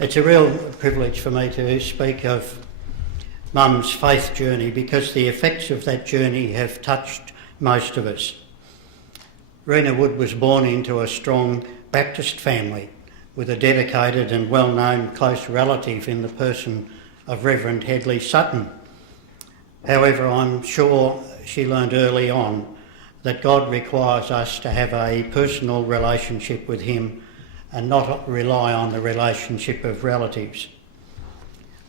It's a real privilege for me to speak of Mum's faith journey because the effects of that journey have touched most of us. Rena Wood was born into a strong Baptist family with a dedicated and well-known close relative in the person of Reverend Hedley Sutton. However, I'm sure she learned early on that God requires us to have a personal relationship with him and not rely on the relationship of relatives.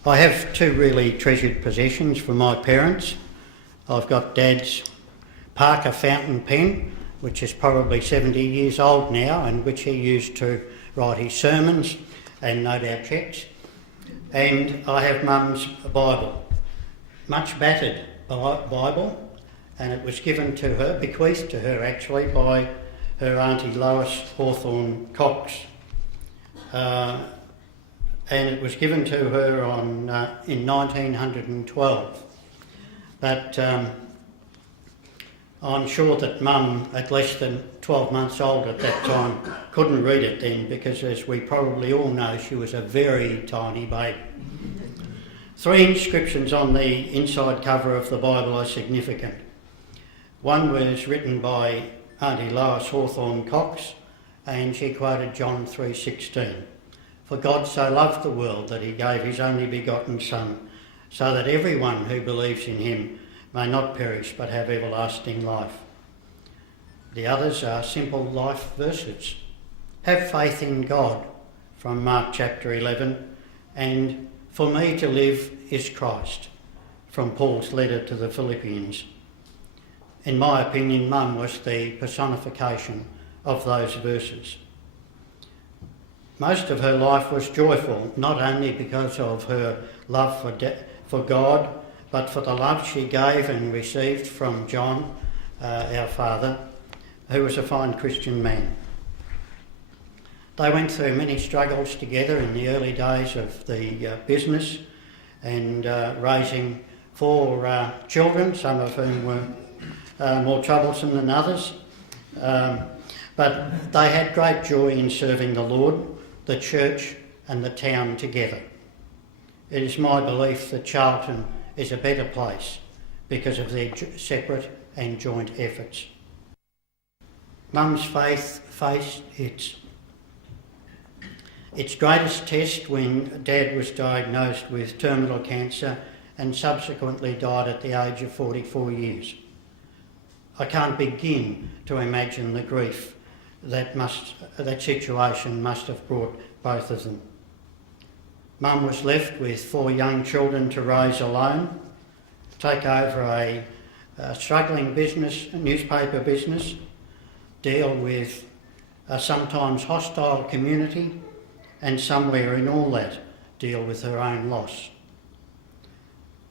I have two really treasured possessions from my parents. I've got Dad's Parker fountain pen, which is probably 70 years old now, and which he used to write his sermons and no doubt cheques. And I have Mum's Bible, much battered Bible, and it was given to her, bequeathed to her actually, by her Auntie Lois Hawthorne Cox. And it was given to her in 1912. But I'm sure that Mum, at less than 12 months old at that time, couldn't read it then because, as we probably all know, she was a very tiny babe. Three inscriptions on the inside cover of the Bible are significant. One was written by Auntie Lois Hawthorne Cox, and she quoted John 3:16. For God so loved the world that he gave his only begotten Son, so that everyone who believes in him may not perish but have everlasting life. The others are simple life verses. Have faith in God, from Mark chapter 11, and for me to live is Christ, from Paul's letter to the Philippians. In my opinion, Mum was the personification of those verses. Most of her life was joyful, not only because of her love for God, but for the love she gave and received from John, our father, who was a fine Christian man. They went through many struggles together in the early days of the business and raising four children, some of whom were more troublesome than others. But they had great joy in serving the Lord, the church and the town together. It is my belief that Charlton is a better place because of their separate and joint efforts. Mum's faith faced its greatest test when Dad was diagnosed with terminal cancer and subsequently died at the age of 44 years. I can't begin to imagine the grief that situation must have brought both of them. Mum was left with four young children to raise alone, take over a struggling business, a newspaper business, deal with a sometimes hostile community, and somewhere in all that, deal with her own loss.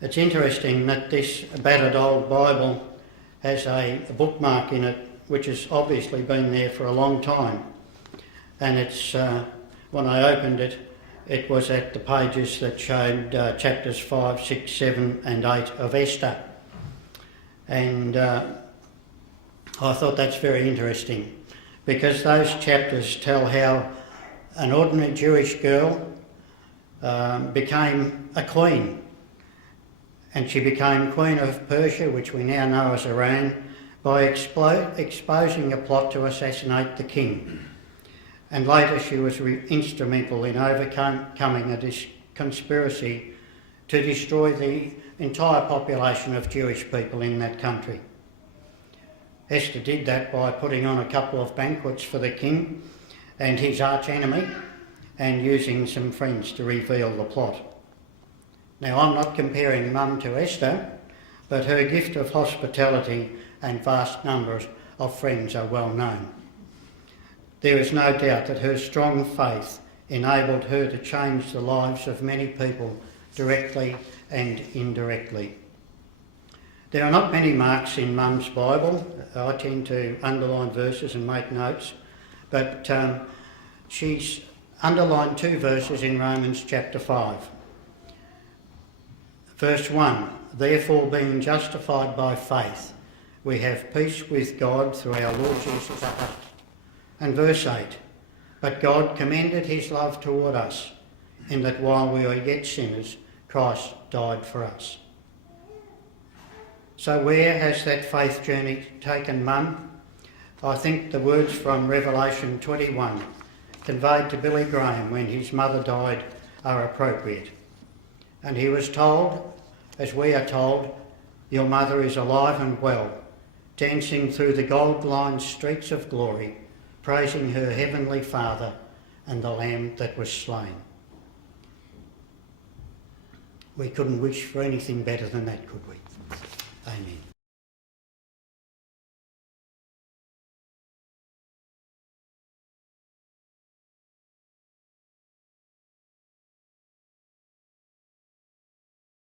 It's interesting that this battered old Bible has a bookmark in it which has obviously been there for a long time. And it's when I opened it, it was at the pages that showed chapters 5, 6, 7 and 8 of Esther. And I thought that's very interesting because those chapters tell how an ordinary Jewish girl became a queen. And she became Queen of Persia, which we now know as Iran, by exposing a plot to assassinate the king. And later she was instrumental in overcoming a conspiracy to destroy the entire population of Jewish people in that country. Esther did that by putting on a couple of banquets for the king and his arch-enemy and using some friends to reveal the plot. Now, I'm not comparing Mum to Esther, but her gift of hospitality and vast numbers of friends are well known. There is no doubt that her strong faith enabled her to change the lives of many people directly and indirectly. There are not many marks in Mum's Bible. I tend to underline verses and make notes, but she's underlined two verses in Romans chapter 5. Verse 1, therefore being justified by faith, we have peace with God through our Lord Jesus Christ. And verse 8, but God commended his love toward us, in that while we were yet sinners, Christ died for us. So where has that faith journey taken Mum? I think the words from Revelation 21 conveyed to Billy Graham when his mother died are appropriate. And he was told, as we are told, your mother is alive and well, dancing through the gold-lined streets of glory, praising her heavenly Father and the Lamb that was slain. We couldn't wish for anything better than that, could we? Amen.